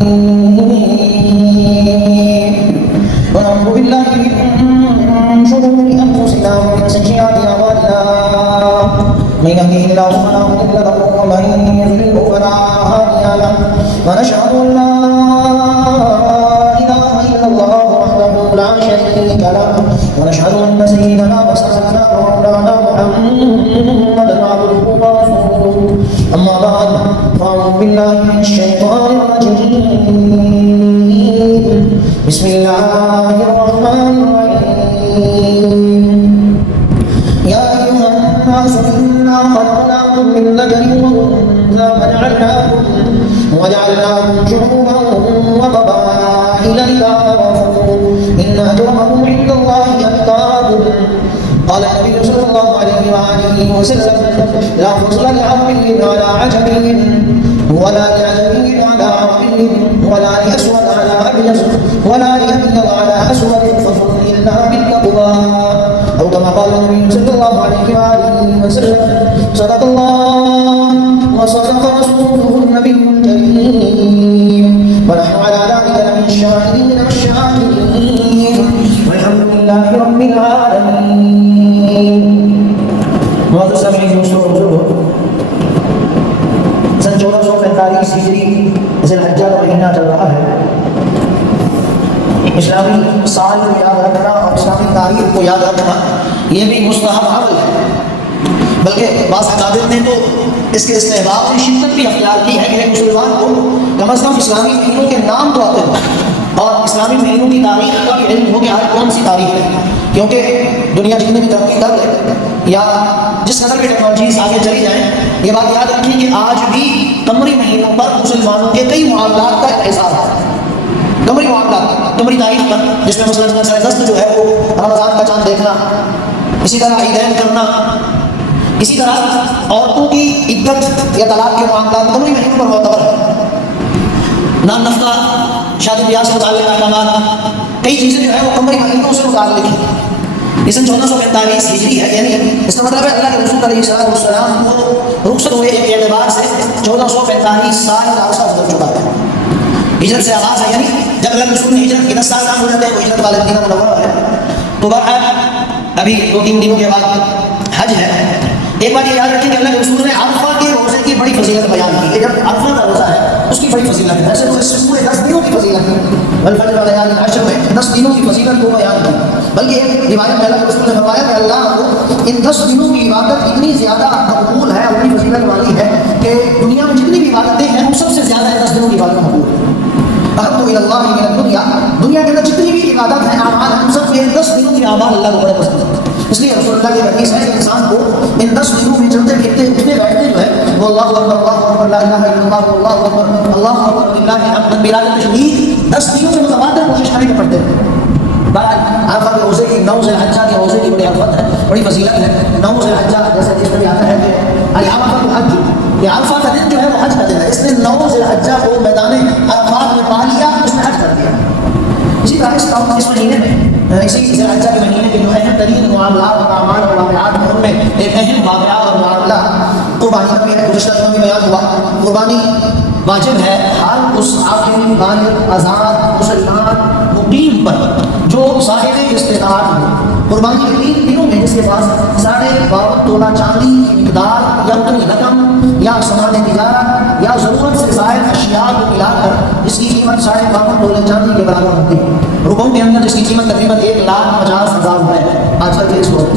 ونعوذ بالله من شرور أنفسنا ومن سيئات أعمالنا من يهده الله فلا مضل له ومن يضلل فلا هادي له ونشهد أن لا إله إلا الله وحده لا شريك له ونشهد أن سيدنا وسيدنا ومولانا محمدا عبده ورسوله أما بعد فأعوذ بالله من الشيطان الرجيم بسم الله الرحمن الرحيم يا أيها الناس إنا خلقناكم من ذكر وأنثى وجعلناكم شعوبا وقبائل لتعارفوا إن أكرمكم عند الله أتقاكم قال النبي صلى الله عليه وآله وسلم لا فضل لعربي على عجمي ولا لعجمي على عربي ولا لأسود على أبيض ولا لأبيض على أسود فضل إلا بالتقوى أو كما قال النبي صلى الله عليه وآله وسلم صدق الله وصدق رسوله النبي الكريم ونحن على ذلك لمن الشاهدين والشاكرين والحمد لله رب العالمين. معزز سامعین دوستو بزرگو، سن 1445 ہجری ذی الحجہ کا مہینہ چل رہا ہے. اسلامی سال کو یاد رکھنا اور اسلامی تاریخ کو یاد رکھنا یہ بھی مستحب عمل ہے، بلکہ بعض اکابر نے تو اس کے استحباب کی شدت بھی اختیار کی ہے کہ ایک مسلمان کو کم از کم اسلامی مہینوں کے نام تو آتے ہیں اور اسلامی مہینوں کی تاریخ کا بھی علم ہو کہ آج کون سی تاریخ ہے، کیونکہ دنیا جتنی بھی ترقی کر لے یا جس قدر بھی ٹیکنالوجیز آگے چلی جائیں، یہ بات یاد رکھیں کہ آج بھی قمری مہینوں پر مسلمانوں کے کئی معاملات کا احساس ہے. قمری معاملات قمری تاریخ پر، جس میں مثلاً دست جو ہے وہ رمضان کا چاند دیکھنا، اسی طرح عیدین کرنا، اسی طرح عورتوں کی عدت یا طلاق کے معاملات قمری مہینوں پر معتبر ہے. نام نفقہ، شادی بیاہ سے متعلق احکامات، کئی چیزیں جو ہے وہ قمری مہینوں سے متعلق ہیں. یہ سن 1445 ہجری ہے، یعنی اس کا مطلب ہے اللہ کے رسول علیہ السلام کو رخصت ہوئے ایک اعتبار سے 1445 سال کا عرصہ گزر چکا ہے. ہجرت سے آغاز ہے، یعنی جب اللہ کے رسول نے ہجرت کے 10 سال کام ہو جاتے ہیں، وہ ہجرت والے مدینہ منورہ ہے. تو بہرحال ابھی 2-3 دنوں کے بعد حج ہے. ایک بات یہ یاد رکھیں کہ اللہ کے رسول نے عرفہ کے روزے کی بڑی فضیلت بیان کی ہے. جب عرفہ کا روزہ ہے اس کی بڑی فضیلت ہے. ایسے تو اس پورے 10 دنوں کی فضیلت ہے، والفجر وليال العشر میں 10 دنوں کی فضیلت کو بیان کی. بلکہ ایک روایت میں اللہ کے رسول نے فرمایا کہ اللہ کو ان 10 دنوں کی عبادت اتنی زیادہ مقبول ہے اور اتنی فضیلت والی ہے کہ دنیا میں جتنی بھی عبادتیں ہیں وہ سب سے زیادہ 10 دنوں کی عبادت مقبول ہے. احب الى اللہ من الدنیا، دنیا کے اندر جتنی بھی عبادت ہیں اعمال ہم سب یہ 10 دنوں کی اعمال اللہ کو بڑے پسند ہیں. اس لیے رسول اللہ کی حدیث ہے کہ انسان کو ان 10 دنوں میں چلتے پھرتے اٹھتے بیٹھتے جو ہے وہ اللہ اکبر اللہ اکبر لا الہ الا اللہ اللہ اکبر اللہ اکبر للہ الحمد بلال تشہید 10 دنوں میں متواتر کوشش کرنے کے پڑتے ہیں. بہرحال عرفہ کے روزے کی 9 ذی الحجہ کے روزے کی بڑی عرفت ہے، بڑی فضیلت ہے. 9 ذی الحجہ جیسے جس میں آتا ہے کہ العرفہ الحج، یہ عرفہ کا دن جو ہے وہ حج کا دن ہے. اس نے 9 ذی الحجہ کو میدان عرفات میں پا لیا، اس نے حج کر دیا. اسی طرح اس مہینے میں اسی ذی الحجہ کے مہینے کے جو اہم ترین معاملات اور اعمال اور واقعات ہیں ان میں ایک اہم واقعہ اور معاملہ قربانی کا بھی ہے. گزشتہ دنوں میں بیان ہوا قربانی واجب ہے ہر اس عاقل بالغ آزاد مسلمان مقیم پر جو صاحب استطاعت ہو. قربانی کے 3 دنوں میں جس کے پاس 52 تولہ چاندی کی مقدار یا اتنی رقم یا سامان تجارت یا ضرورت سے زائد اشیاء کو ملا کر جس کی قیمت 52 تولہ چاندی کے برابر ہوتی ہے، روپوں کے اندر جس کی قیمت تقریباً 1,50,000 روپے ہے آج کل کے اس وقت.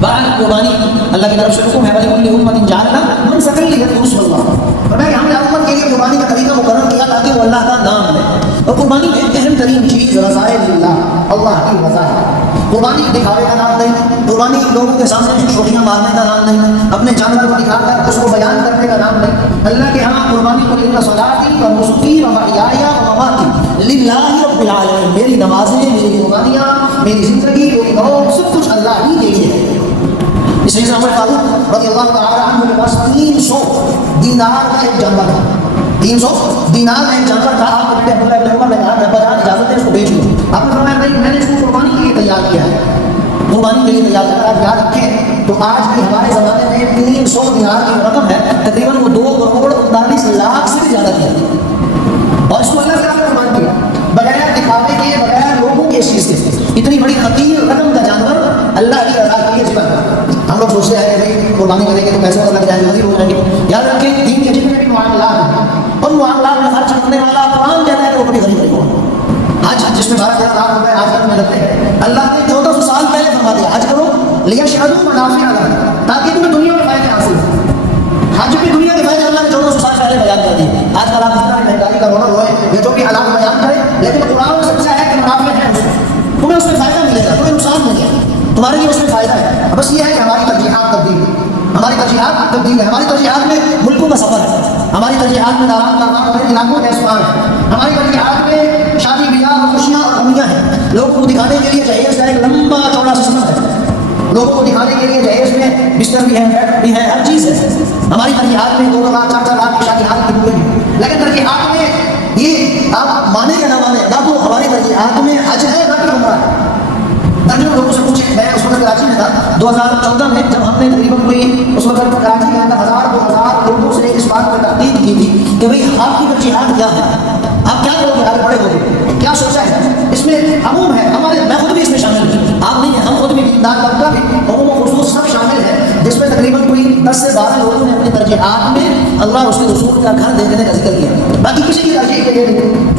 بہرحال قربانی اللہ کی طرف سے حکم ہے وَلِكُلِّ أُمَّةٍ جَعَلْنَا مَنْسَكًا لِيَذْكُرُوا اللَّهَ. فرمایا کہ ہم نے امت کے لیے قربانی کا طریقہ مقرر کیا تاکہ وہ اللہ کا نام لے. اور قربانی میں اہم ترین چیز رضائے اللہ، اللہ کی رضا ہے. قربانی دکھاوے کا نام نہیں، قربانی لوگوں کے سامنے چھوٹیاں مارنے کا نام نہیں، اپنے جانور کو دکھا کر اس کو بیان کرنے کا نام نہیں. اللہ کے ہاں قربانی کو للہ صلاتی و نسکی و محیای و مماتی للہ رب العالمین، میری نمازیں، میری قربانیاں، میری زندگی، میری موت، سب کچھ اللہ ہی کے لیے ہے. اس لیے عمر فاروق رضی اللہ تعالیٰ عنہ کے پاس 300 دینار کا ایک جانور تھا. 300 دینار کا ایک جانور تھا. آپ کے بیٹے عبداللہ بن عمر نے کہا کہ ابا جان اجازت ہے اس کو بیچ لو. آپ نے فرمایا نہیں، میں نے اس کو قربانی کے لیے تیار کیا ہے، قربانی کے لیے تیار کیا. آپ یاد رکھیں تو آج بھی ہمارے زمانے میں 300 دینار کی رقم ہے، تقریباً وہ 2 کروڑ 39 لاکھ سے بھی زیادہ کی. اور اتنی بڑی خطیر رقم کا جانور اللہ کی رضا کے لیے ذبح کرنا. ہم لوگ سوچتے ہیں کہ بھائی قربانی کریں گے تو پیسے لگ جائیں گے ہو جائیں گے. یاد رکھیں دین کے جتنے بھی معاملات ہیں ان معاملات میں خرچ کرنے والا قرآن کہتا ہے کہ وہ بڑی غریب نہیں ہوا. حج جس میں 12,000 لاکھ روپئے آج کل میں لگتے ہیں, اللہ نے 1400 سال پہلے فرما دیا حج کرو لیشہدوا منافع لهم تاکہ تمہیں دنیا میں فائدے حاصل ہو. حج بھی دنیا کے فائدے اللہ نے 1400 سال پہلے بیان کر دیے. آج کل آپ اتنا مہنگائی کا رونا روئے یہ جو کہ حالات بیان کرے, لیکن قرآن سچا ہے کہ منافع ہے اس میں, تمہیں اس میں فائدہ ملے گا, تمہیں نقصان نہیں ہے, تمہارے لیے اس میں فائدہ ہے. بس یہ ہے کہ ہماری ترجیحات تبدیل ہے, ہماری ترجیحات تبدیل ہے. ہماری ترجیحات میں ملکوں کا سفر ہے, ہماری ترجیحات میں داران کارخانوں علاقوں کے اسمان ہے, ہماری ترجیحات میں شادی بیاہ اور خوشیاں اور غمیاں ہیں. لوگوں کو دکھانے کے لیے جہیز کا ایک لمبا چوڑا سسٹم ہے, لوگوں کو دکھانے کے لیے جہیز میں بستر بھی ہے, بیڈ بھی ہے, ہر چیز ہے. ہماری ترجیحات میں 2 لاکھ 4 لاکھ کی شادی حال کی ہوئی ہے, لیکن ترجیحات میں یہ آپ مانے یا نہ مانے نہ تو ہماری ترجیحات میں حج ہے نہ کہ عمرہ ہے. درجنوں لوگوں سے پوچھے, میں اس وقت کراچی میں تھا 2014 میں, جب ہم نے تقریباً کوئی اس وقت کراچی کے اندر 1000-2000 لوگوں سے اس بات پر تحقیق کی تھی کہ بھئی آپ کی ترجیحات کیا ہے, آپ کیا کرو گے آگے بڑے ہو گے, کیا سوچا ہے. اس میں عموم ہے, ہمارے میں خود بھی اس میں شامل ہوں, آپ نہیں ہیں, ہم خود بھی دیندار طبقہ بھی عموم و خصوص سب شامل ہیں, جس میں تقریباً کوئی 10 سے 12 لوگوں نے اپنی ترجیحات میں اللہ اور اس کے رسول کا گھر دیکھنے کا ذکر کیا. باقی کسی کی ترجیح کے لیے نہیں.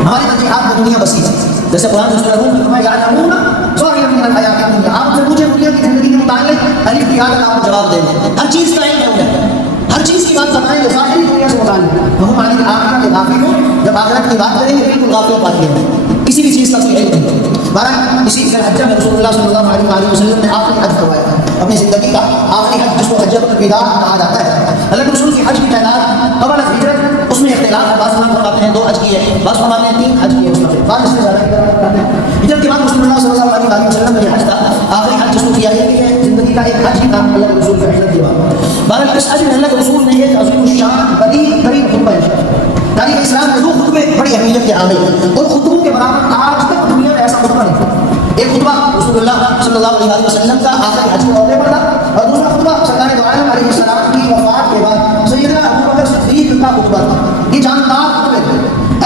ہماری ترجیحات میں دنیا بسی ہے, جیسے قرآن میں فرمایا یعلمون ظاہرا من الحیات الدنیا, آپ سے پوچھے دنیا کی زندگی کے متعلق الف کی یاد آپ کو جواب دیں گے. ہر چیز کا علم ہے, ہر چیز کی بات بتائیں گے ظاہری دنیا سے متعلق. ہم عن الآخرۃ غافلون, جب آخرت کی بات کریں گے بالکل غافل پا گئے ہیں, کسی بھی چیز کا کوئی علم نہیں. بہرحال اسی حجہ میں رسول اللہ صلی اللہ علیہ وسلم نے آخری حج کروایا اپنی زندگی کا آخری حج, جس کو حجۃ الوداع کہا جاتا ہے. اللہ کے رسول کی حج کی تعداد قبل ہجرت اس میں اختلاف ہے, بعض لوگ فرماتے ہیں 2 حج کیے, بعض فرماتے ہیں 3 حج کیے, اس میں بعض اس سے زیادہ کرتے ہیں. ہجرت کے بعد رسول اللہ صلی اللہ علیہ وسلم کا یہ حج تھا, آخری حج جس کو کیا یہ ہے زندگی کا ایک حج ہی تھا اللہ کے رسول کا ہجرت کے بعد. بہرحال اس حج میں اللہ کے رسول نے ایک عظیم الشان بدیع ترین خطبہ ارشاد. تاریخ اسلام میں 2 خطبے بڑی اہمیت کے حامل ہیں, ان خطبوں کے برابر آج تک دنیا میں ایسا خطبہ نہیں تھا. ایک خطبہ رسول اللہ صلی اللہ علیہ وسلم کا آخری حج کے موقع پر تھا, اور دوسرا خطبہ سرکار دو عالم علیہ السلام کی وفات کے بعد سیدنا ابوبکر صدیق کا خطبہ تھا. یہ جاندار خطبے تھے,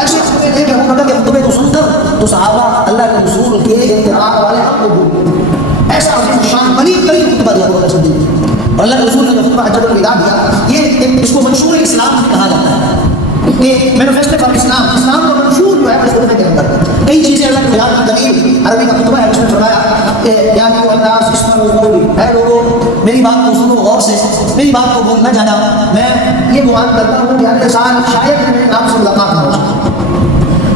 ایسے خطبے تھے کہ ابوبکر کے خطبے کو سن کر تو صحابہ اللہ کے رسول کے انتظار والے حق کو بھول گئے. ایسا عظیم شان بلیغ ترین خطبہ دیا ابوبکر صدیق, اور اللہ کے رسول نے جو خطبہ حجۃ الوداع دیا, یہ اس کو منشور اسلام کہا جاتا ہے. یہ مینیفیسٹو فار اسلام, اسلام کا منشور جو ہے اس خطبے کے اندر کئی چیزیں اللہ کے بیان کی دلیل عربی کا خطبہ ہے. اس میں فرمایا کہ یا ایھا الناس اسمعوا قولی, اے لوگوں میری بات کو سنو غور سے, میری بات کو بولنا جانا. میں یہ گمان کرتا ہوں کہ اگلے سال شاید میرے نام سے ملاقات ہو جائے.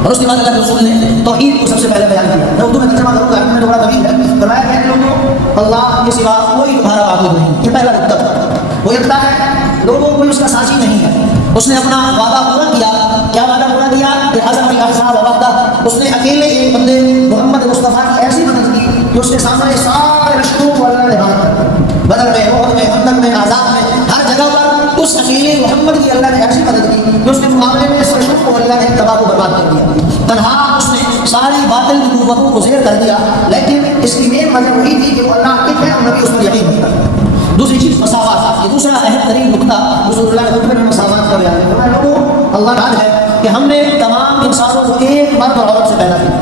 اور اس کے بعد اللہ کے رسول نے توحید کو سب سے پہلے بیان کیا. میں اردو میں ترجمہ کروں گا, میں تھوڑا طویل ہے. فرمایا کہ لوگوں اللہ کے سوا کوئی تمہارا معبود نہیں, یہ پہلا نقطہ تھا. وہ یکتا ہے, لوگوں کوئی اس کا ساتھی نہیں ہے. اس نے اپنا وعدہ پورا کیا. کیا وعدہ پورا کیا کہ حضرت الاحزاب وعدہ, اس نے اکیلے ایک بندے محمد مصطفیٰ کی ایسی مدد کی کہ اس کے سامنے سارے لشکروں کو اللہ نے بھاگ کر بدر میں, احد میں, خندق میں, احزاب میں, ہر جگہ پر اس اکیلے محمد کی اللہ نے ایسی مدد کی کہ اس کے مقابلے میں اس لشکر کو اللہ نے تباہ و برباد کر دیا. تنہا اس نے ساری باطل کی قوتوں کو زیر کر دیا, لیکن اس کی مین وجہ وہی تھی کہ وہ اللہ ایک ہے اور نبی اس پر یقین نہیں کرتا. دوسری چیز مساوات, یہ دوسرا اہم ترین نقطہ رسول اللہ کے خطبے میں مساوات کا بیان ہے. لوگوں اللہ راز ہے کہ ہم نے تمام انسانوں کو ایک مرد اور عورت سے پیدا کیا,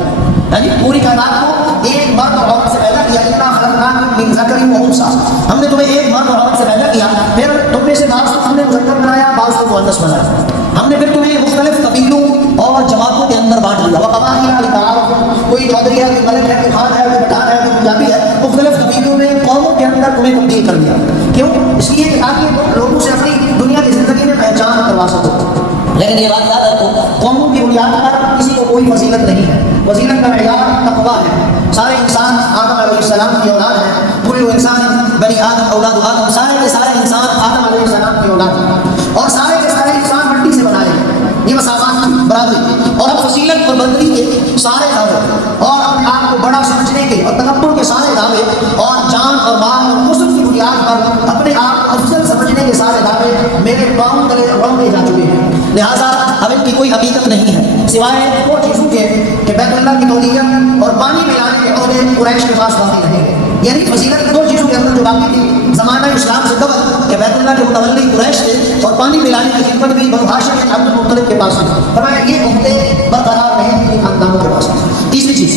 یعنی پوری کائنات کو ایک مرد اور عورت سے پیدا کیا. انا خلقناکم من ذکر و انثی, ہم نے تمہیں ایک مرد اور عورت سے پیدا کیا. پھر تم میں سے بعض کو ہم نے مذکر بنایا, بعض کو مؤنث بنایا. ہم نے پھر تمہیں مختلف قبیلوں اور جماعتوں کے اندر بانٹ دیا. وقبائل لتعارفوا, کوئی چودھری ہے, کوئی ملک ہے, کوئی خان ہے, کوئی پٹھان ہے, کوئی پنجابی ہے. مختلف قبیلوں میں قوموں کے اندر تمہیں تبدیل کر دیا. کیوں؟ اس لیے کہ تاکہ لوگوں سے اپنی دنیا کی زندگی میں پہچان کروا سکو. لیکن یہ بات یاد رکھو, قوموں کی بنیاد پر کسی کو کوئی فضیلت نہیں ہے. فضیلت کا معیار تقویٰ ہے. سارے انسان آدم علیہ السلام کی اولاد ہیں. کل انسان بنی آدم اولاد آدم, سارے کے سارے انسان آدم علیہ السلام کی اولاد ہیں, اور سارے کے سارے انسان مٹی سے بنائے ہیں. یہ مساوات برابری اور اب فضیلت اور برتری کے سارے دعوے اور اپنے آپ کو بڑا سمجھنے کے اور تکبر کے سارے دعوے اور جان اور مال اور حسن کی بنیاد پر اپنے آپ کو افضل سمجھنے کے سارے دعوے میرے پاؤں تلے رونڈے جا چکے ہیں. لہٰذا اب ان کی کوئی حقیقت نہیں ہے سوائے وہ چیزوں کے کہ بیت اللہ کی تولیت اور پانی پلانے کے عہدے قریش کے پاس باقی رہیں گے. یعنی فضیلت دو چیزوں کے اندر جو باقی تھی زمانہ اسلام سے قبل کہ بیت اللہ کے متولی قریش تھے اور پانی پلانے کی خدمت بھی بنو ہاشم عبد المطلب کے پاس تھی. فرمایا یہ عہدے برقرار رہیں ان خاندانوں کے پاس. تیسری چیز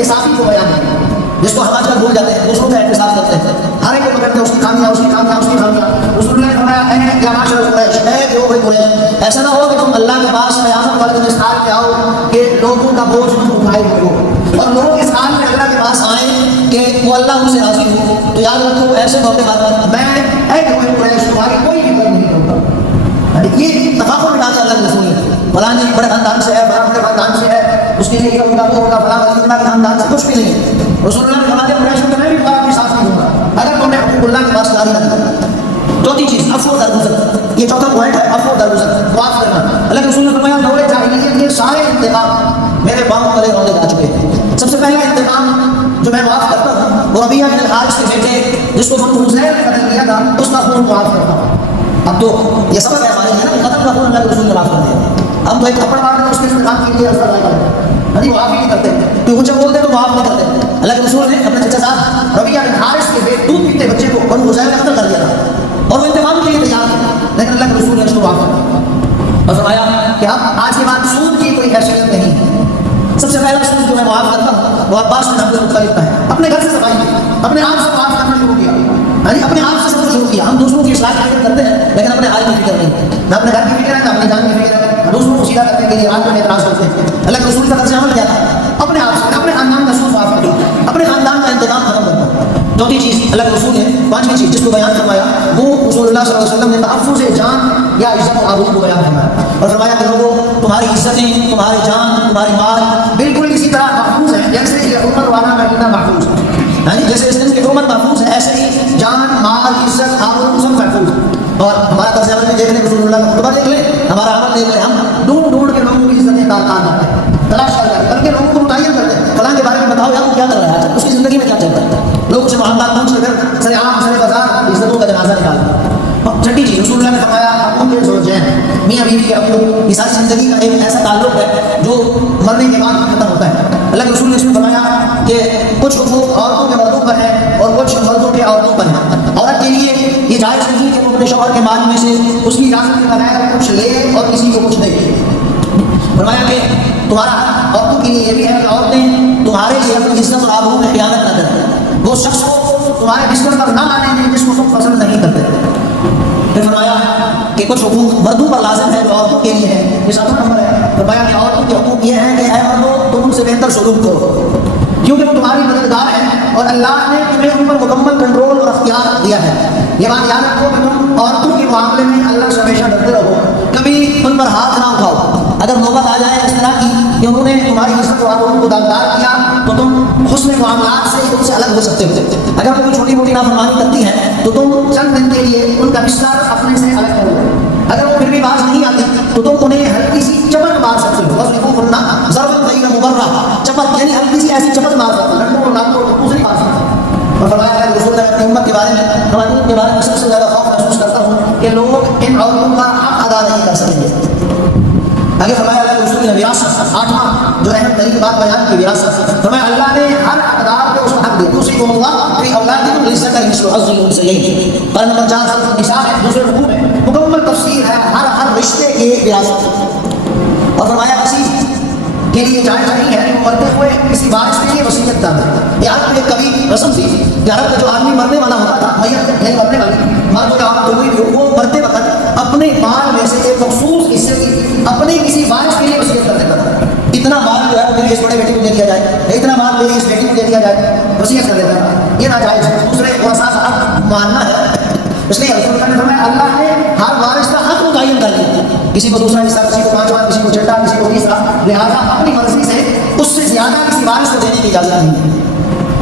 احتسابی کو بیان ہے، جس کو ہم آج کل بھول جاتے ہیں، دوسروں کا احتساب کرتے ہیں، ہر ایک کو پکڑتے ہیں، اس کی خامیاں، اس کی خامیاں، اس کی خامیاں۔ رسول نے فرمایا اے یا معاشر قریش، اے لوگ قریش، ایسا نہ ہو کہ تم اللہ کے پاس قیامت والے دن اس حال میں آؤ کہ لوگوں کا بوجھ تم اٹھائے ہوئے ہو، اور لوگ اس حال میں اللہ کے پاس آئیں کہ وہ اللہ ان سے راضی ہو، تو یاد رکھو ایسے موقع پر میں اے قریش تمہاری کوئی بھی نہیں کروں گا۔ یہ تفاقم میں ڈالتا اللہ کے رسول نے، فلاں جی بڑے خاندان سے ہے، فلاں کے خاندان سے ہے، اس کے لیے یہ ہوگا وہ ہوگا، فلاں ولی اللہ کے خاندان سے کچھ بھی نہیں۔ رسول اللہ نے فرمایا قریش میں بھی تمہارا بھی ساتھ نہیں دوں گا اگر تم نے حقوق اللہ کے پاس جاری نہ کیا۔ چوتھی چیز عفو درگزر، یہ چوتھا پوائنٹ ہے، عفو درگزر، معاف کرنا۔ اللہ کے رسول نے فرمایا دور جاہلیت کے سارے انتقام میرے پاؤں تلے رونde جا چکے ہیں۔ سب سے پہلا انتقام جو میں معاف کرتا ہوں وہ ربیعہ بن الحارث کے بیٹے جس کو بنو حذیل نے قتل کیا تھا، اس کا خون معاف کرتا ہوں۔ اب تو یہ سبق ہے ہمارے لیے نا، قتل کا خون اللہ کے رسول نے معاف کر دیا۔ ہم تو ایک تھپڑ مارتے ہیں اس کے انتقام کے لیے اثر لگا ہے، معاف ہی نہیں کرتے، کیونکہ جب بولتے تو معاف نہیں کرتے۔ اللہ کے رسول نے اپنے چچا صاحب ربیعہ بن الحارث کے دودھ پیتے بچے کو بنو حذیل نے قتل کر دیا تھا، اور وہ انتقام کے لیے تیار تھے، لیکن اللہ کے رسول نے اس کو معاف کر دیا اور فرمایا کہ اب آج کے بعد سود کی کوئی حیثیت نہیں۔ سب سے پہلا سود جو میں معاف کرتا ہوں وہ عباس بن عبد المطلب کا ہے۔ اپنے گھر سے صفائی کی، اپنے آپ سے معاف کرنا شروع کیا، یعنی اپنے آپ سے سب شروع کیا۔ ہم دوسروں کی اصلاح کی فکر کرتے ہیں لیکن اپنے حال کی فکر نہیں، نہ اپنے گھر کی فکر ہے نہ اپنی جان کی فکر ہے، دوسروں کو سیدھا کرنے کے لیے آج میں اعتراض کرتے ہیں۔ اللہ کے رسول کا طرز عمل کیا تھا؟ اپنے آپ سے، اپنے خاندان کا سود معاف کرنا، اپنے خاندان کا انتقام ختم کرنا۔ چوتھی چیز اللہ کے رسول نے، پانچویں چیز جس کو بیان فرمایا وہ رسول اللہ صلی اللہ علیہ وسلم نے تحفظ جان یا عزت و آبرو کو بیان فرمایا اور فرمایا کہ لوگوں تمہاری عزتیں، تمہاری جان، تمہاری مال بالکل اسی طرح محفوظ ہیں جیسے یہ عمر والا مہینہ محفوظ ہے، یعنی جیسے اس دن کی حرمت محفوظ ہے ایسے ہی جان، مال، عزت، آبرو سب محفوظ ہے۔ اور ہمارا طرز عمل بھی دیکھ لیں، رسول اللہ کا خطبہ دیکھ لیں، ہمارا عمل دیکھ لیں، ہم ڈھونڈ ڈھونڈ کے لوگوں کی عزتیں تاکان کرتے ہیں، تلاش کر کے لوگوں کو متعین کرتے ہیں، فلاں کے بارے میں بتاؤ یار وہ کیا کر رہا ہے، اس کی زندگی میں کیا چل رہا ہے، لوگوں سے معاملات پہنچ کے پھر سر عام سر بازار عزتوں کا جنازہ نکالنا۔ چھٹی چیز رسول اللہ نے فرمایا حقوق زوجین، میاں بیوی کے حقوق، یہ ساری زندگی کا ایک ایسا تعلق ہے جو مرنے کے بعد ختم ہوتا ہے۔ اللہ کے رسول نے اس میں فرمایا کہ کچھ حقوق عورتوں کے مردوں پر ہیں اور کچھ مردوں کے عورتوں پر ہیں۔ عورت کے لیے یہ جائز نہیں کہ وہ اپنے شوہر کے مال میں سے اس کی اجازت کے بغیر کچھ لے اور کسی کو کچھ دے۔ فرمایا کہ تمہارا عورتوں کے لیے یہ بھی ہے کہ عورتیں تمہارے لیے اپنی عزت اور آبرو میں خیانت نہ کریں، وہ شخص کو تمہارے بستر پر نہ لانے دیں جس کو تم پسند نہیں کرتے۔ پھر فرمایا کہ کچھ حقوق مردوں پر لازم ہے جو عورتوں کے لیے ہے، یہ ساتواں نمبر ہے۔ فرمایا کہ عورتوں کے حقوق یہ ہیں کہ اے مردوں تم ان سے بہتر سلوک کرو کیونکہ وہ تمہاری مددگار ہیں اور اللہ نے تمہیں ان پر مکمل کنٹرول اور اختیار دیا ہے۔ یہ بات یاد رکھو کہ تم عورتوں کے معاملے میں اللہ سے ہمیشہ ڈرتے رہو، کبھی ان پر ہاتھ نہ اٹھاؤ۔ اگر نوبت آ جائے اس طرح کی کہ انہوں نے تمہاری عزت و آبرو کو داغدار کیا تو تم حسن معاملات سے ان سے الگ ہو سکتے ہو۔ اگر کوئی چھوٹی موٹی نافرمانی کرتی ہے تو تم چند دن کے لیے ان کا بستر اپنے سے الگ کرو، اگر وہ پھر بھی باز نہیں آتی تو تم انہیں ہلکی سی چپت مار سکتے ہو، بس رکو کرنا ضرورت غیر مبرہ چپت، یعنی ہلکی سی ایسی چپت مار سکتے ہو، لڑکوں کو لاکھوں کو دوسری مار سکتے ہو۔ اور فرمایا کہ رسول اللہ اپنی امت کے بارے میں، خواتین کے بارے میں سب سے زیادہ خوف محسوس کرتا ہوں کہ لوگ ان عورتوں کا حق ادا نہیں کر سکیں گے۔ آگے فرمایا اللہ کے رسول نے وراثت، آٹھواں جو اہم ترین بات بیان کی وراثت، فرمایا اللہ نے ہر حقدار کو اس کا حق دیا، دوسری کو اللہ فی اولادکم للذکر مثل حظ الانثیین۔ قرآن نمبر 4 نساء ہے، دوسرے رکوع میں مکمل تفصیل ہے ہر رشتے کی وراثت۔ اور فرمایا کسی کے لیے جائز نہیں ہے کہ مرتے ہوئے کسی وارث کے لیے وصیت کر دے۔ یہ آج ایک کبھی رسم تھی کہ عرب کا جو آدمی مرنے والا ہوتا تھا، میت نہیں مرنے والی مرد یا عورت کوئی بھی وہ مرتے وقت اپنے مال میں سے ایک مخصوص حصے کی اپنے کسی وارث کے لیے وصیت کر دیتا تھا، اتنا مال جو ہے وہ میری اس بڑے بیٹے کو دے دیا جائے، اتنا مال میری اس بیٹی کو دے دیا جائے، وصیت کر دیتا تھا۔ یہ ناجائز ہے، دوسرے ورثاء کا حق ماننا ہے، اس لیے رسول اللہ نے فرمایا اللہ نے ہر وارث کا حق متعین کر دیا، کسی کو دوسرا حصہ، کسی کو پانچواں، کسی کو چھٹا، کسی کو تیسرا، لہٰذا اپنی مرضی سے اس سے زیادہ کسی وارث کو دینے کی اجازت نہیں ہے۔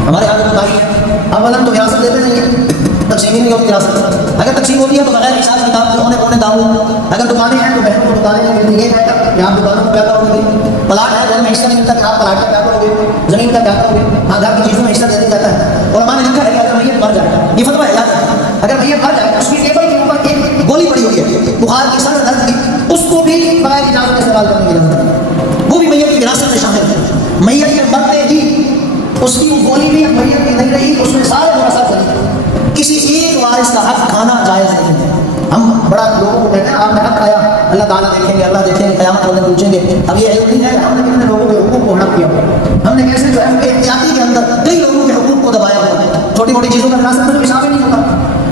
ہمارے یہاں جو بھائی ہے اولاً تو وراثت دیتے نہیں ہیں، تقسیم نہیں ہوتی وراثت، اگر تقسیم ہوتی ہے تو بغیر حساب کتاب کے ہونے داؤں، اگر دکانیں ہیں تو بہنوں کو دکانیں نہیں ملتی، یہ کہتا کہ آپ دکانوں کو کیا کرو گے، پلاٹ ہے گھر میں حصہ نہیں ملتا کہ آپ پلاٹ کا کیا کرو گے، زمین کا کیا کرو گے، ہاں گھر کی چیزوں میں حصہ دے دیا جاتا ہے۔ اور ہمارے لکھا ہے کہ اگر میت مر جائے، یہ فتویٰ ہے یاد ہے، اگر میت مر جائے اس کی ٹیبل کے اوپر ایک گولی پڑی ہوئی ہے بخار کی، سر درد کی، اس کو بھی بغیر اجازت کے استعمال کرنے کی اجازت ہے، وہ بھی میت کی وراثت میں شامل ہے۔ میت کے مرتے ہی اس کی گولی بھی میت کی نہیں رہی، اس میں سارے وراثت رہی، کسی ایک وارث کا حق کھانا جائز نہیں ہے۔ ہم بڑا لوگوں کو کہتے ہیں آپ نے حق کھایا، اللہ تعالیٰ دیکھیں گے، اللہ دیکھیں گے، قیامت والے پوچھیں گے اب یہ علم نہیں ہے کہ ہم نے کتنے لوگوں کے حقوق کو ہڑپ کیا ہوا، ہم نے کیسے جو ہے احتیاطی کے اندر کئی لوگوں کے حقوق کو دبایا ہوا، چھوٹی موٹی چیزوں کا مناسب میں حساب ہی نہیں ہوتا،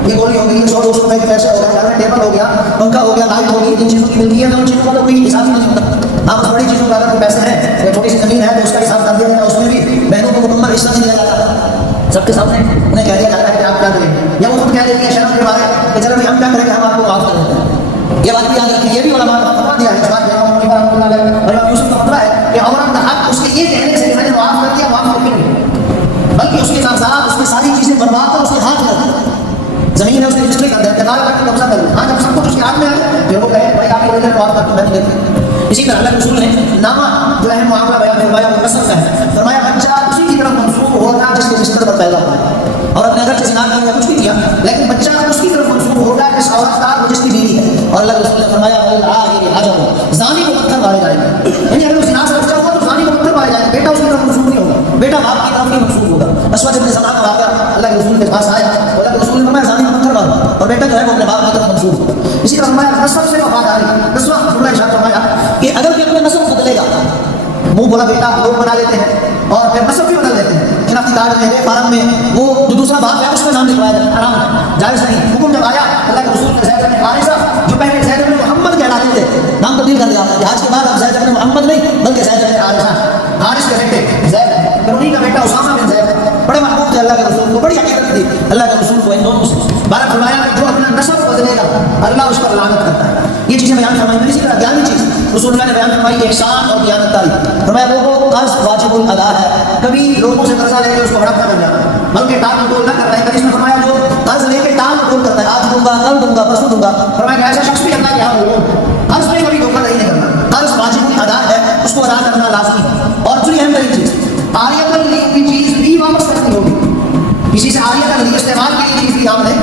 یہ گولی ہو گئی، 100-200 روپئے کے پیسے ہو گئے، گھر میں ٹیبل ہو گیا، پنکھا ہو گیا، لائٹ ہو گئی، جن چیزوں کی ملتی ہے تو ان چیزوں کا تو کوئی حساب ہی نہیں ہوتا۔ ہاں، اس بڑی چیزوں کا اگر کوئی پیسے ہیں یا چھوٹی سی زمین ہے تو اس کا حساب کر دیا جائے، اس میں بھی بہنوں کو مکمل حصہ نہیں دیا جاتا، سب کے سامنے انہیں کہہ دیا جاتا ہے کہ آپ کیا کریں، یا وہ خود کہہ دیتی ہے شرم کے بارے کہ چلو ہم کیا کریں گے، ہم آپ کو معاف کر دیتے ہیں۔ یہ بات بھی یاد رکھیں، یہ بھی علماء نے فتویٰ دیا ہے، اس بات امام یوسف کا فتویٰ ہے کہ عورت کا حق اس کے یہ کہنے سے کہ میں نے معاف کر دیا، معاف کر کے بلکہ اس کے ساتھ ساتھ اس کی ساری چیزیں برباد کر اس کے ہاتھ کر دیں، زمین ہے اس کی رجسٹری کر دیں، انتقال کر کے قبضہ کر دیں، ہاں جب سب کچھ اس کے ہاتھ میں آئے پھر وہ کہے بھائی آپ کی وجہ سے معاف کر دوں، میں نہیں دیتی۔ اسی طرح اللہ کے رسول نے نامہ جو ہے معاملہ بیان فرمایا وہ نسب کا ہے، فرمایا بچہ اسی کی طرف منسوب ہوگا جس کے بستر پر پیدا ہوا، اور اپنے اگر زنا کیا کچھ بھی کیا لیکن بچہ اس کی طرف منسوب ہوگا جس عورت کا جس کی بیوی ہے، اور اللہ کے رسول نے فرمایا زانی کو پتھر مارے جائیں گے، یعنی اگر زنا سے بچہ ہوا تو زانی کو پتھر مارے جائیں گے، بیٹا اس کی طرف منسوب نہیں ہوگا، بیٹا باپ کی طرف ہی منسوب ہوگا۔ اسود ابن سمعہ کا واقعہ اللہ کے رسول کے پاس آیا، اللہ کے رسول نے فرمایا زانی کو پتھر مارو، اور بیٹا جو ہے وہ اپنے باپ کی طرف منسوب ہوگا۔ اسی طرح فرمایا نسب سے وفاداری، نسب اللہ ارشاد فرمایا کہ اگر کوئی اپنے نسب بدلے گا، منہ بولا بیٹا لوگ بنا لیتے ہیں اور پھر نسب بھی بدل دیتے ہیں، شناختی کارڈ میں فارم میں وہ جو دوسرا باپ ہے اس کا نام لکھوایا جاتا ہے، حرام ہے، جائز نہیں۔ حکم جب آیا اللہ کے رسول نے زید بن حارثہ جو پہلے زید بن محمد کہلاتے تھے نام تبدیل کر دیا، آج کے بعد اب زید بن محمد نہیں بلکہ زید بن حارثہ، حارث کے بیٹے زید، پھر انہیں کا بیٹا اسامہ بن زید، بڑے محبوب تھے اللہ کے رسول کو، بڑی عقیدت تھی اللہ کے رسول کو ان دونوں سے۔ بارہ فرمایا کہ جو اپنا نسب بدلے گا اللہ اس پر لعنت کرتا ہے۔ یہ چیزیں بیان فرمائی، اسی طرح گیارہویں چیز رسول اللہ نے بیان فرمائی احسان اور دیانت داری، فرمایا وہ قرض واجب الادا ہے، کبھی لوگوں سے قرضہ لے کے اس کو ہڑپ نہ بن جانا بلکہ ٹال مٹول نہ کرنا ہے۔ کبھی اس نے فرمایا جو قرض لے کے ٹال مٹول کرتا ہے، آج دوں گا کل دوں گا پرسوں دوں گا، فرمایا کہ ایسا شخص بھی اللہ کے یہاں ہو، قرض میں کبھی دھوکہ نہیں کرنا، قرض واجب الادا ہے، اس کو ادا کرنا لازمی ہے۔ اور دوسری اہم ترین چیز عاریۃ لی کی چیز بھی واپس کرنی ہوگی، کسی سے عاریۃ لی استعمال کے لیے چیز لی آپ نے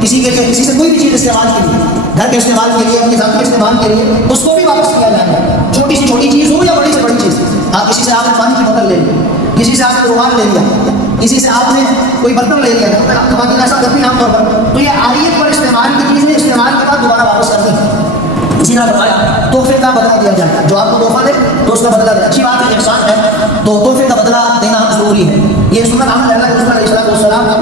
کسی کے لیے کسی سے کوئی بھی چیز استعمال کے لیے، گھر کے استعمال کے لیے، اپنی ذات کے استعمال کے لیے، اس کو بھی واپس کیا جائے گا، چھوٹی سی چھوٹی چیز ہو یا بڑی سے بڑی چیز۔ آپ کسی سے آپ نے پانی کی بوتل لے لی، کسی سے آپ نے رومال لے لیا، کسی سے آپ نے کوئی برتن لے لیا، باقی ایسا کرتی ہیں عام طور پر، تو یہ عاریت پر استعمال کی چیزیں استعمال کے بعد دوبارہ واپس کرنی ہے۔ اسی طرح فرمایا تحفے کا بدلہ دیا جائے، جو آپ کو تحفہ دے تو اس کا بدلہ دے، اچھی بات ہے، احسان ہے، تو تحفے کا بدلہ دینا ضروری ہے۔ یہ سنت عمل اللہ کے رسول علیہ السلام کا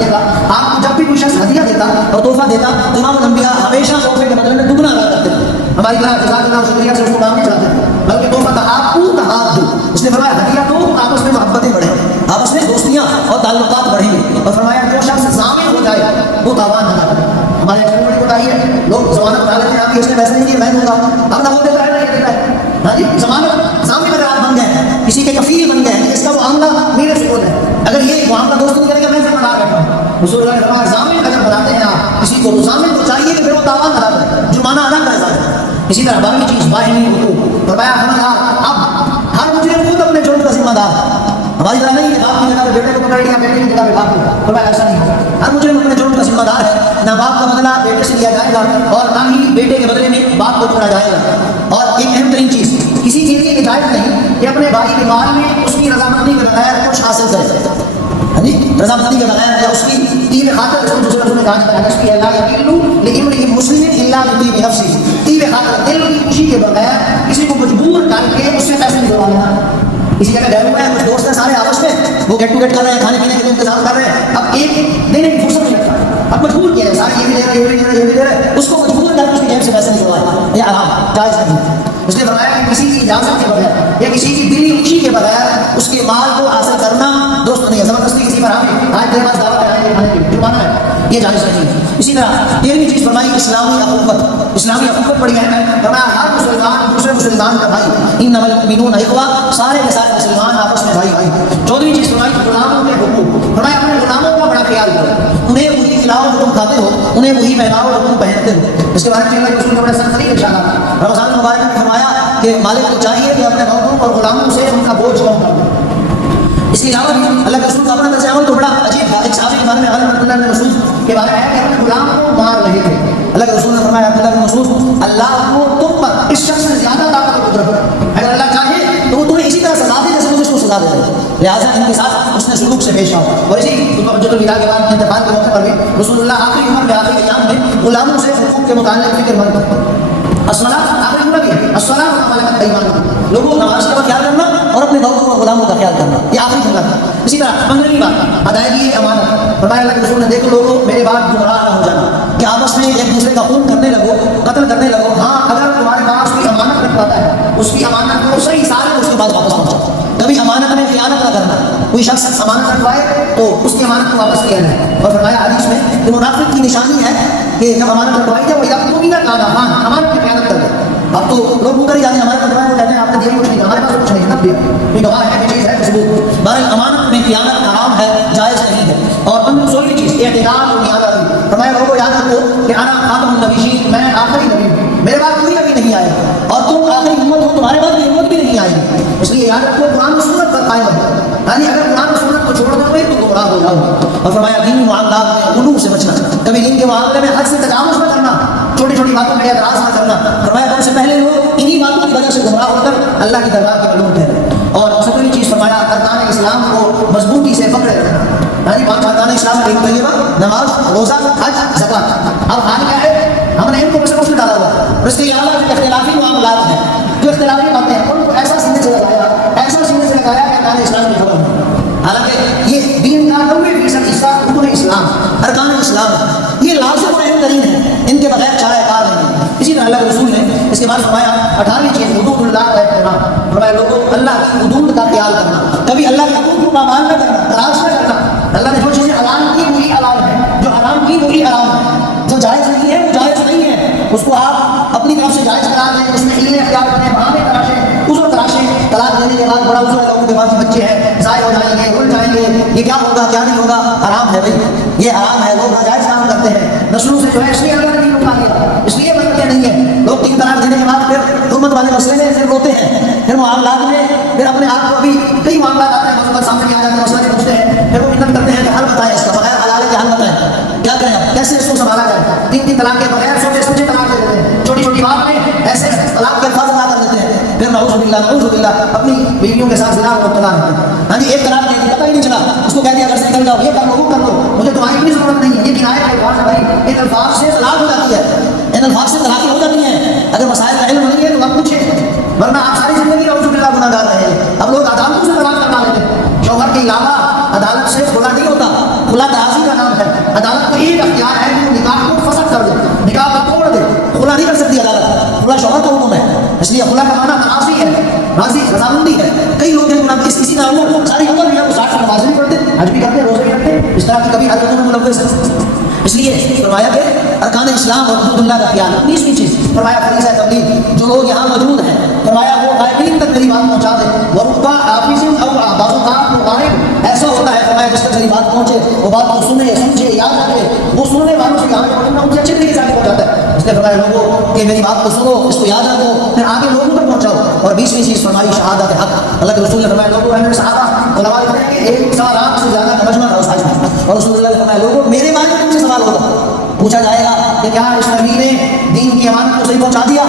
یہ تھا، آپ کو جب بھی کوئی شخص ہدیہ دیتا اور تحفہ دیتا تو امام الانبیاء ہمیشہ تحفے کے بدلے میں دگنا ادا کرتے تھے، ہماری طرح جزاک اللہ شکریہ سے اس کو کام نہیں چاہتے تھے، بلکہ تحفہ تحابوا، اس نے فرمایا ہدیہ دو آپس میں محبتیں بڑھیں، آپس میں دوستیاں اور تعلقات بڑھیں گے، اور فرمایا جو شخص ضامن ہو جائے وہ تاوان نہ کرے۔ ہمارے چھوٹی بڑی کوتاہی ہے، لوگ ضمانت بنا لیتے ہیں، آپ اس نے پیسے نہیں دیے میں دوں گا، اب نہ وہ دیتا ہے نہ یہ دیتا ہے، ہاں جی ضمانت ضامن اگر آپ بن گئے کسی کے کفیل بن گئے اس کا معاملہ میرے سپرد ہے، اگر یہ معاملہ دوست نہیں کرے گا میں ذمہ دار بیٹھا ہوں۔ رسول اللہ نے فرمایا ضامن اگر بناتے ہیں آپ کسی کو تو ضامن کو چاہیے کہ پھر وہ تاوان ادا کرے، جرمانہ ادا کرے۔ اسی طرح باقی چیز باہمی حقوق، فرمایا اب ہر مجرم خود اپنے جرم کا ذمہ دار ہے، ہماری طرح نہیں ہے باپ کی جگہ پہ بیٹے کو پکڑ لیا، بیٹے کی جگہ پہ باپ کو، فرمایا ایسا نہیں ہے، ہر مجرم اپنے جرم کا ذمہ دار ہے، نہ باپ کا بدلہ بیٹے سے لیا جائے گا اور نہ ہی بیٹے کے بدلے میں باپ کو پکڑا جائے گا۔ اور ایک اہم ترین چیز کسی کے لیے اجازت نہیں کہ اپنے بھائی کے مال میں اس کی رضامندی کے بغیر کچھ حاصل کرے، ہاں جی رضامندی کے بغیر یا اس کی طیب خاطر، دوسرے رسول نے کہا ہے اس کی لا یحل لامرئ مسلم الا بطیب نفسہ، طیب خاطر دل کی خوشی کے بغیر کسی کو مجبور کر کے اس سے پیسے نہیں دلوا لینا۔ کسی جگہ گئے ہوئے ہیں کچھ دوست ہیں سارے آپس میں وہ گیٹ ٹو گیٹ کر رہے ہیں، کھانے پینے کے انتظام کر رہے ہیں، اب ایک دینے کی فرصت نہیں رکھتا، اب مجبور کیا ہے سارے یہ بھی دے رہے یہ بھی دے رہے یہ بھی دے رہے، اس کو مجبور کر کے اس کی جیب سے پیسے نہیں دلوائے، یہ حرام جائز نہیں۔ اس نے فرمایا کہ کسی کی اجازت کے بغیر یا کسی کی دلی خوشی کے بغیر اس کے مال کو حاصل کرنا دوست نہیں ہے، زبردستی کسی پر آج تیرے پاس دعوت ہے جرمانہ ہے، یہ جائز نہیں ہے۔ اسی طرح 13ویں چیز فرمائی اسلامی اخوت، اسلامی اخوت بڑی اہم ہے، فرمایا ہر مسلمان دوسرے مسلمان کا بھائی، انما المؤمنون اخوہ، سارے کے سارے مسلمان آپس میں بھائی بھائی۔ 14ویں چیز فرمائی غلاموں کے حقوق، فرمایا اپنے غلاموں کا بڑا خیال کرو، انہیں وہی کھلاؤ جو تم کھاتے ہو، انہیں وہی پہناؤ جو تم پہنتے ہو۔ اس کے بارے میں اللہ رسول نے بڑے سخت طریقے سے ارشاد، رمضان المبارک میں فرمایا کہ مالک کو چاہیے کہ اپنے مخلوق اور غلاموں سے ان کا بوجھ کم کر دے۔ اس کے علاوہ بھی اللہ کے رسول کا اپنا طرز عمل تو بڑا عجیب تھا، ایک صحابی کے بارے میں عالم اللہ نے رسول کے بارے میں ہے کہ اپنے غلام کو مار رہے تھے، اللہ کے رسول نے فرمایا عبداللہ بن مسعود اللہ کو تم پر اس شخص سے زیادہ طاقت و قدرت، اگر اللہ چاہے تو وہ تمہیں اسی طرح سزا دے جیسے مجھے اس کو سزا دے دے، لہٰذا ان کے ساتھ اس نے سلوک سے پیش آؤ۔ اور اسی حجۃ الوداع کے بعد انتقال کے موقع پر بھی رسول اللہ آخری عمر میں آخری ایام میں غلاموں سے حقوق کے متعلق فکر مند لوگوں نماز کا خیال کرنا اور اپنے دوستوں اور غلاموں کا خیال کرنا، یہ آخری جملہ تھا۔ اسی طرح 15ویں بات ادائیگی امانت۔ فرمایا اللہ کے رسول نے دیکھو لوگوں میرے بعد گمراہ نہ ہو جانا کہ آپس میں ایک دوسرے کا خون کرنے لگو، قتل کرنے لگو۔ ہاں اگر تمہارے پاس کوئی امانت رکھواتا ہے اس کی امانت کو صحیح سارے اس کے بعد واپس پہنچاؤ۔ کبھی امانت میں خیانت نہ کرنا، کوئی شخص امانت رکھوائے تو اس کی امانت کو واپس کیا ہے۔ اور فرمایا حدیث میں کہ منافق کی نشانی ہے کہ جب امانت رکھوائی جائے وہ اذا اؤتمن خان، ہاں امانت کی خیانت کر دے۔ اب تو لوگ منکر ہی جاتے ہیں، ہمارے پاس وہ کہتے ہیں آپ نے دیا کچھ نہیں، ہمارے پاس کچھ نہیں، تب دیا کوئی گواہ ہے کوئی چیز ہے ثبوت۔ بہرحال امانت میں خیانت حرام ہے، جائز نہیں ہے۔ اور 16ویں چیز اعتدال و نیابت۔ فرمایا لوگوں یاد رکھو کہ انا خاتم النبیین، میں آخری نبی ہوں، میرے بعد کوئی نبی نہیں آئے اور تم آخری امت ہو، تمہارے بعد کوئی امت بھی نہیں آئے گی۔ اس لیے یاد رکھو قرآن و سنت پر قائم رہو، یعنی اگر قرآن و سنت کو چھوڑ دو تو گمراہ ہو جاؤ۔ اور فرمایا دینی معاملات میں غلو سے بچنا، کبھی دین کے معاملے میں حد سے تجاوز نہ کرنا، چھوٹی چھوٹی باتوں میں اعتراض نہ کرنا۔ فرمایا تم سے پہلے لوگ انہی باتوں کی وجہ سے گمراہ ہو کر اللہ کی درگاہ کے علوم ٹھہرے۔ اور 17ویں چیز فرمایا ارکان اسلام کو مضبوطی سے پکڑے رکھنا، یعنی ارکان اسلام میں ایک طیبہ، نماز، روزہ، حج، زکوٰۃ۔ اب حال کیا ہے، ہم نے ان کو مسلسل میں ڈالا ہوا ہے، اور اس کے علاوہ جو اختلافی معاملات ہیں، جو اختلافی باتیں ہیں، ان کو ایسا سینے سے لگایا کہ ارکان اسلام کی خبر ہے۔ حالانکہ یہ دین کا 90% حصہ رکن اسلام، ارکان اسلام، یہ لازم و اہم ترین ہے، ان کے بغیر چارہ کار نہیں ہے۔ اسی طرح اللہ کے رسول نے اس کے بعد فرمایا 18ویں چیز حدود اللہ کا احترام۔ فرمایا لوگوں اللہ کی حدود کا خیال کرنا، کبھی اللہ کے حدود کو پامال نہ کرنا، تلاش نہ کرنا۔ اللہ نے جو چیزیں حلال کی وہی حلال ہے، جو حرام کی وہی حرام ہے، جو جائز نہیں ہے وہ جائز نہیں ہے، اس کو آپ اپنی طرف سے جائز قرار دیں، اس میں علم اختیار کریں، بہانے تراشیں، عذر تراشیں۔ طلاق دینے کے بعد بڑا عذر ہے، لوگوں کے پاس بچے ہیں، ضائع ہو جائیں گے، اڑ جائیں گے، یہ کیا ہوگا کیا نہیں ہوگا، حرام ہے بھائی، یہ حرام ہے۔ لوگ ناجائز کام کرتے ہیں، نسلوں سے جو ہے اس لیے اللہ نے روکا گیا، اس لیے بدلتے نہیں ہیں لوگ۔ 3 طلاق دینے کے بعد پھر حرمت والے مسئلے میں پھر روتے ہیں، پھر معاملات میں پھر اپنے آپ کو ابھی کئی معاملات آتے ہیں، مسئلہ سامنے آ جاتے ہیں، مسئلہ پوچھتے ہیں، پھر وہ منت کرتے ہیں کہ حل بتائیں، اس کا بغیر حلال ہے کہ حل بتائیں، کیا کریں، کیسے اس کو سنبھالا جائے۔ 3 طلاق کے بغیر سوچے سمجھے طلاق دے دیتے ہیں، چھوٹی چھوٹی بات میں ایسے طلاق کے الفاظ ادا کر دیتے ہیں، پھر نعوذ باللہ اپنی بیویوں کے ساتھ زنا میں مبتلا رہتے ہیں۔ ہاں جی ایک طلاق دے دی، پتہ ہی نہیں چلا، اس کو کہہ دیا گھر سے نکل جاؤ، یہ کر لو وہ کر لو، مجھے تمہاری کوئی ضرورت نہیں ہے۔ یہ کنایہ کے الفاظ ہے بھائی، ان الفاظ سے طلاق ہو جاتی ہے، ان الفاظ سے طلاقیں ہو جاتی ہیں۔ اگر مسائل کا علم نہیں ہے تو آپ پوچھیں، ورنہ آپ ساری زندگی نعوذ باللہ گناہ گار رہے ہیں۔ اب لوگ عدالتوں سے طلاق کروا لیتے ہیں، شوہر کے علاوہ عدالت سے کھلا نہیں ہوتا، کھلا تعاضی کا نام ہے۔ عدالت کو ایک اختیار ہے کہ وہ نکاح کو فسخ کر دے، نکاح کو توڑ دے، کھلا نہیں کر سکتی عدالت، کھلا شوہر کا حکم ہے، اس لیے کھلا کا معنی راضی ہے، راضی رضامندی ہے۔ کئی لوگ ہیں اسی طرح وہ ساری عمر بھی 60 نماز بھی پڑھتے، حج بھی کرتے، روزے بھی رکھتے، اس طرح کی کبھی حالتوں میں ملوث ہے۔ اس لیے فرمایا کہ ارکان اسلام اور حدود اللہ کا خیال۔ 19ویں چیز فرمایا فریضہ تبلیغ، جو لوگ یہاں موجود ہیں فرمایا وہ غائبین تک میری بات پہنچا دیں، وربا حافظ او بعض اوقات غائب ایسا ہوتا ہے فرمایا جس تک میری بات پہنچے وہ بات کو سنے، سمجھے، یاد رکھے، وہ سننے والوں سے یاد رکھنا ان سے اچھے طریقے سے آگے پہنچاتا ہے۔ اس نے فرمایا لوگوں کہ میری بات کو سنو، اس کو یاد رکھو، پھر آگے لوگوں تک پہنچاؤ۔ اور 20ویں چیز فرمائی شہادت حق۔ اللہ کے رسول نے فرمایا لوگوں میرے صحابہ علماء لکھتے ہیں کہ 1 سوا لاکھ سے زیادہ کا مجمع تھا اس حج میں، اور رسول اللہ نے فرمایا لوگوں میرے بارے میں تم سے سوال ہوگا، پوچھا جائے گا کہ کیا اس نبی نے دین کی امانت کو صحیح پہنچا دیا،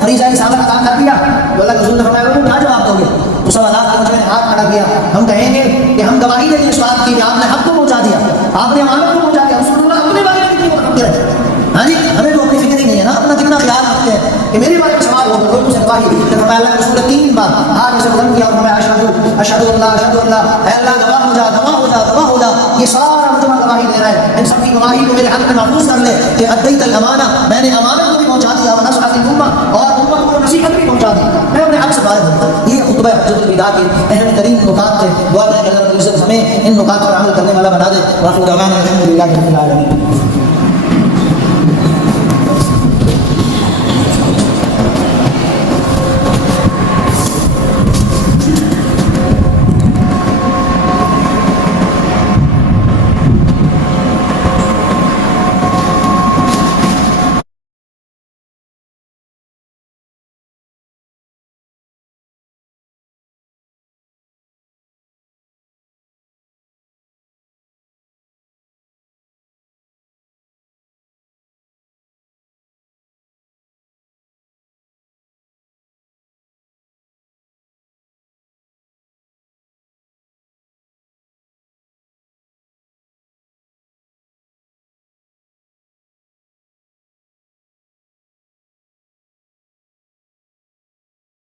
فریضہ رسالت ادا کر دیا؟ تو اللہ کے رسول نے فرمایا لوگوں کیا جواب دو گے؟ تو سوالات کے مجھے ہاتھ کھڑا کیا، ہم کہیں گے کہ ہم گواہی دیں اس بات کی کہ آپ نے حق کو پہنچا دیا، آپ نے امانت کو پہنچا دیا۔ رسول اللہ اپنے بارے میں کتنی بات کرتے ہیں، ہاں جی ہمیں تو اپنی فکر ہی نہیں ہے نا، اپنا کتنا خیال رکھتے ہیں کہ میرے بارے میں سوال ہوگا، لوگوں سے گواہی دی۔ فرمایا اللہ کے رسول نے 3 بار ہاتھ سے بلند کیا، فرمایا اشہد اللہ، اے اللہ گواہ ہو جا، گواہ ہو جا، گواہ ہو جا۔ یہ سارا مجمع گواہی دے رہا ہے، ان سب کی گواہی کو میرے حق میں محفوظ کر لے کہ ادیت الامانہ، میں نے امانت کو بھی پہنچا دیا، ونصحت الامہ، اور امت کو نصیحت بھی پہنچا دی، میں اپنے حق سے فارغ ہوں۔ یہ خطبہ حجۃ الوداع کے اہم ترین نکات تھے۔ دعا کریں کہ اللہ رب العزت ہمیں ان نکات پر عمل کرنے والا بنا دے۔ وآخر دعوانا الحمد للہ رب العالمین۔